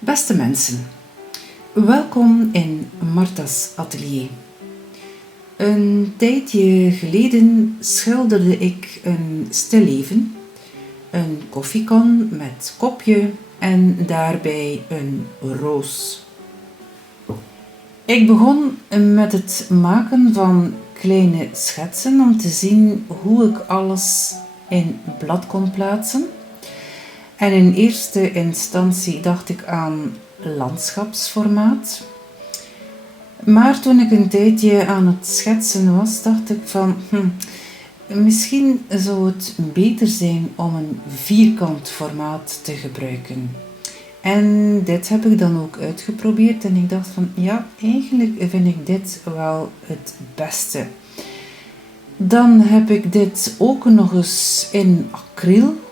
Beste mensen, welkom in Marta's atelier. Een tijdje geleden schilderde ik een stilleven, een koffiekan met kopje en daarbij een roos. Ik begon met het maken van kleine schetsen om te zien hoe ik alles in blad kon plaatsen. En in eerste instantie dacht ik aan landschapsformaat. Maar toen ik een tijdje aan het schetsen was, dacht ik van, misschien zou het beter zijn om een vierkant formaat te gebruiken. En dit heb ik dan ook uitgeprobeerd en ik dacht van, ja, eigenlijk vind ik dit wel het beste. Dan heb ik dit ook nog eens in acryl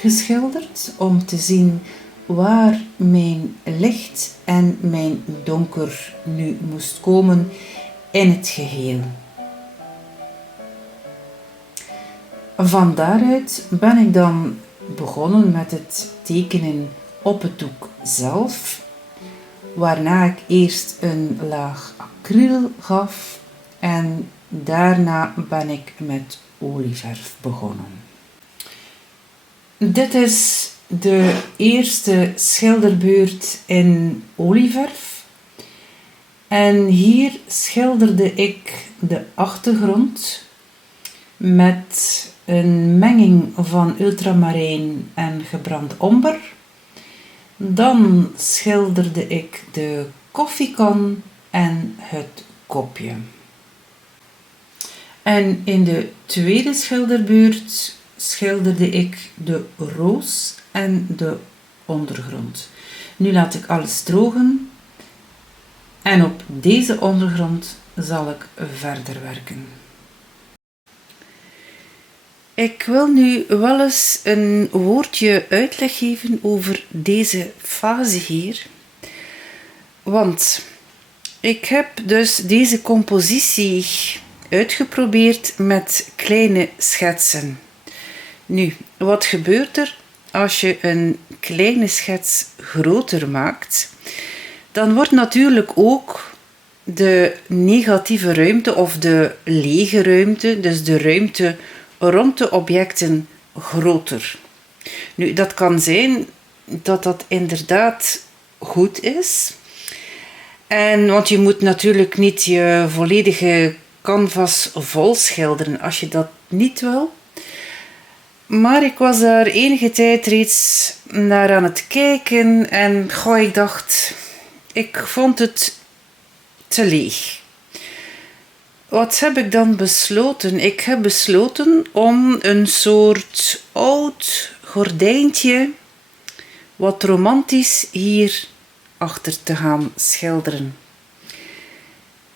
geschilderd om te zien waar mijn licht en mijn donker nu moest komen in het geheel. Van daaruit ben ik dan begonnen met het tekenen op het doek zelf, waarna ik eerst een laag acryl gaf en daarna ben ik met olieverf begonnen. Dit is de eerste schilderbeurt in olieverf. En hier schilderde ik de achtergrond met een menging van ultramarijn en gebrand omber. Dan schilderde ik de koffiekan en het kopje. En in de tweede schilderbeurt schilderde ik de roos en de ondergrond. Nu laat ik alles drogen en op deze ondergrond zal ik verder werken. Ik wil nu wel eens een woordje uitleg geven over deze fase hier. Want ik heb dus deze compositie uitgeprobeerd met kleine schetsen. Nu, wat gebeurt er als je een kleine schets groter maakt? Dan wordt natuurlijk ook de negatieve ruimte of de lege ruimte, dus de ruimte rond de objecten, groter. Nu, dat kan zijn dat dat inderdaad goed is. Want je moet natuurlijk niet je volledige canvas vol schilderen als je dat niet wil. Maar ik was daar enige tijd reeds naar aan het kijken en ik dacht, ik vond het te leeg. Wat heb ik dan besloten? Ik heb besloten om een soort oud gordijntje, wat romantisch, hier achter te gaan schilderen.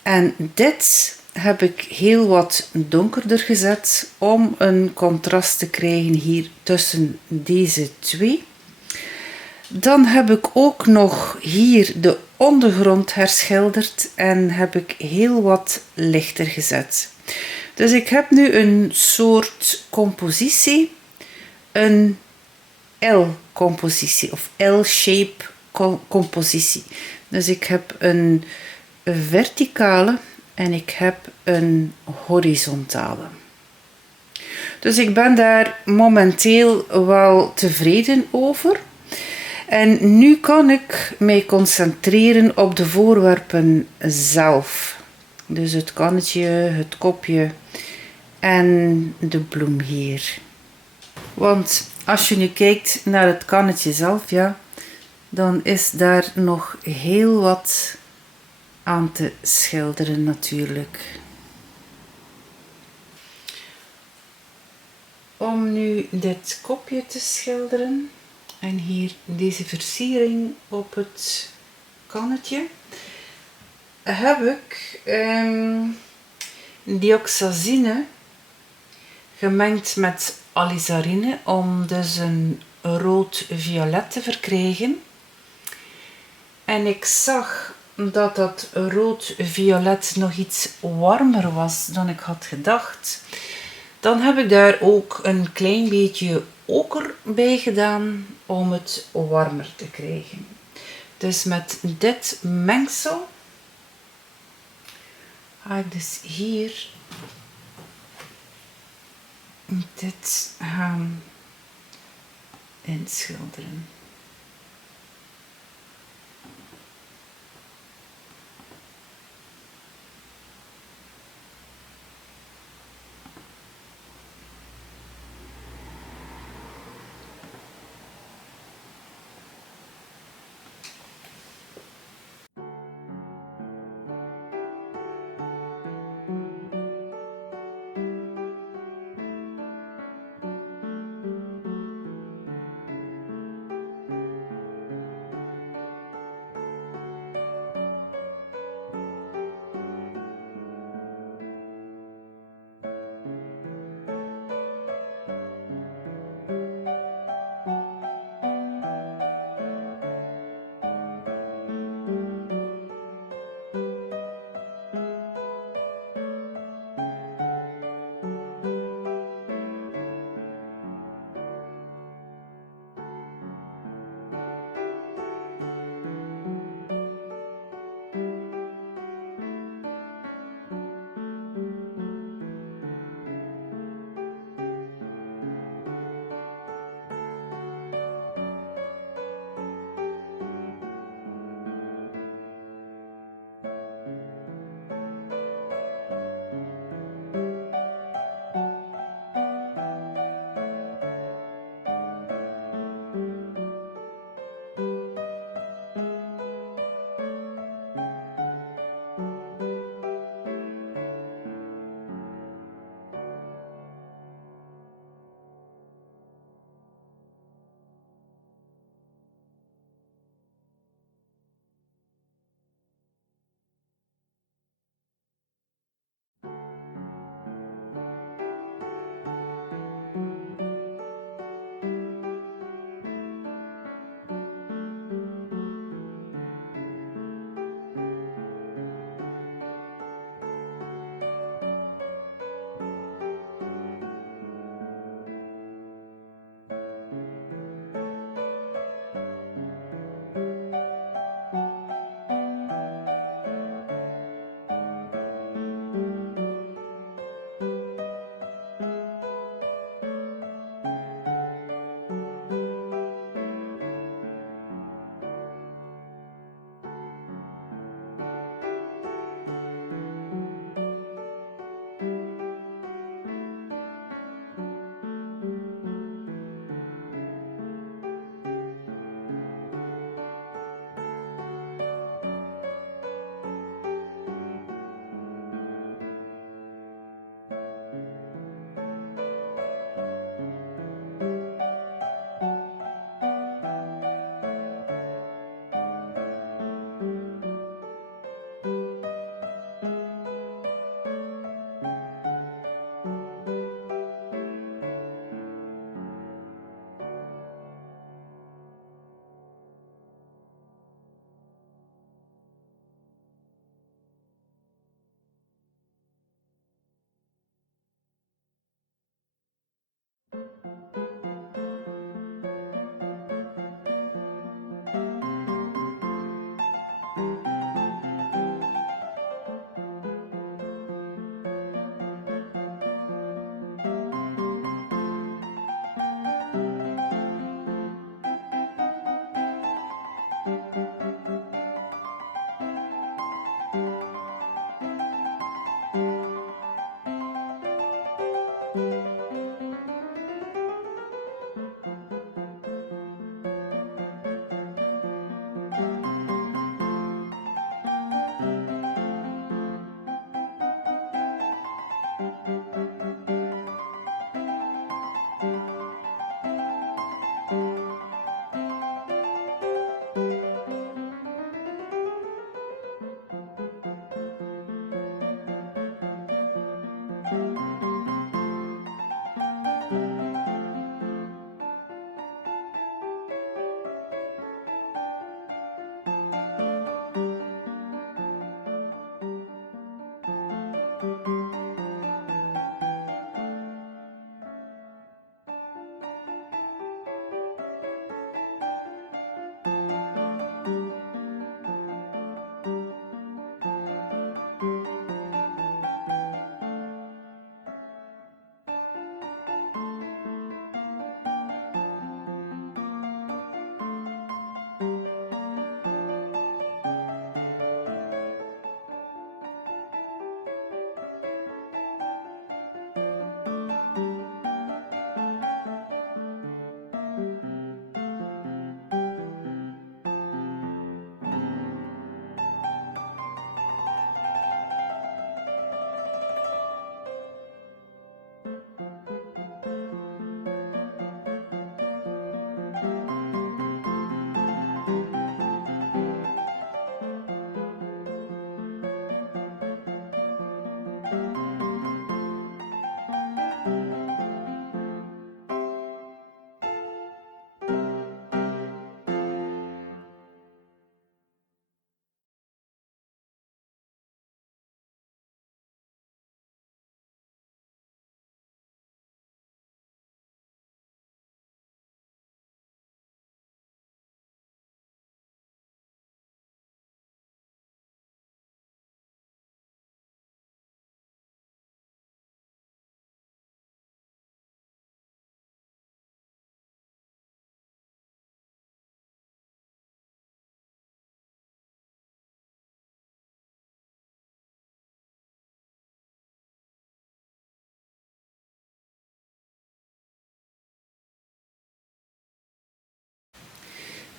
En dit heb ik heel wat donkerder gezet om een contrast te krijgen hier tussen deze twee. Dan heb ik ook nog hier de ondergrond herschilderd en heb ik heel wat lichter gezet. Dus ik heb nu een soort compositie, een L-compositie of L-shape compositie. Dus ik heb een verticale en ik heb een horizontale. Dus ik ben daar momenteel wel tevreden over. En nu kan ik mij concentreren op de voorwerpen zelf. Dus het kannetje, het kopje en de bloem hier. Want als je nu kijkt naar het kannetje zelf, ja, dan is daar nog heel wat aan te schilderen natuurlijk. Om nu dit kopje te schilderen en hier deze versiering op het kannetje, heb ik dioxazine gemengd met alizarine om dus een rood-violet te verkrijgen. En ik zag dat dat rood-violet nog iets warmer was dan ik had gedacht. Dan heb ik daar ook een klein beetje oker bij gedaan om het warmer te krijgen. Dus met dit mengsel ga ik dus hier dit gaan inschilderen.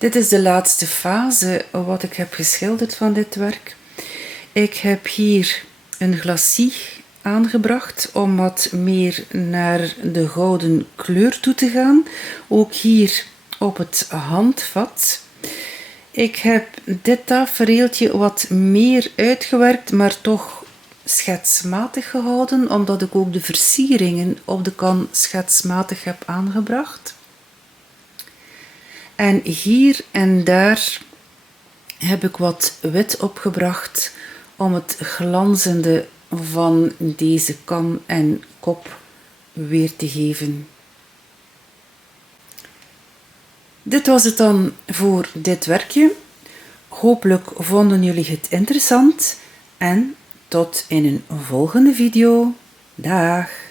Dit is de laatste fase wat ik heb geschilderd van dit werk. Ik heb hier een glacis aangebracht om wat meer naar de gouden kleur toe te gaan. Ook hier op het handvat. Ik heb dit tafereeltje wat meer uitgewerkt, maar toch schetsmatig gehouden, omdat ik ook de versieringen op de kan schetsmatig heb aangebracht. En hier en daar heb ik wat wit opgebracht om het glanzende van deze kan en kop weer te geven. Dit was het dan voor dit werkje. Hopelijk vonden jullie het interessant en tot in een volgende video. Dag!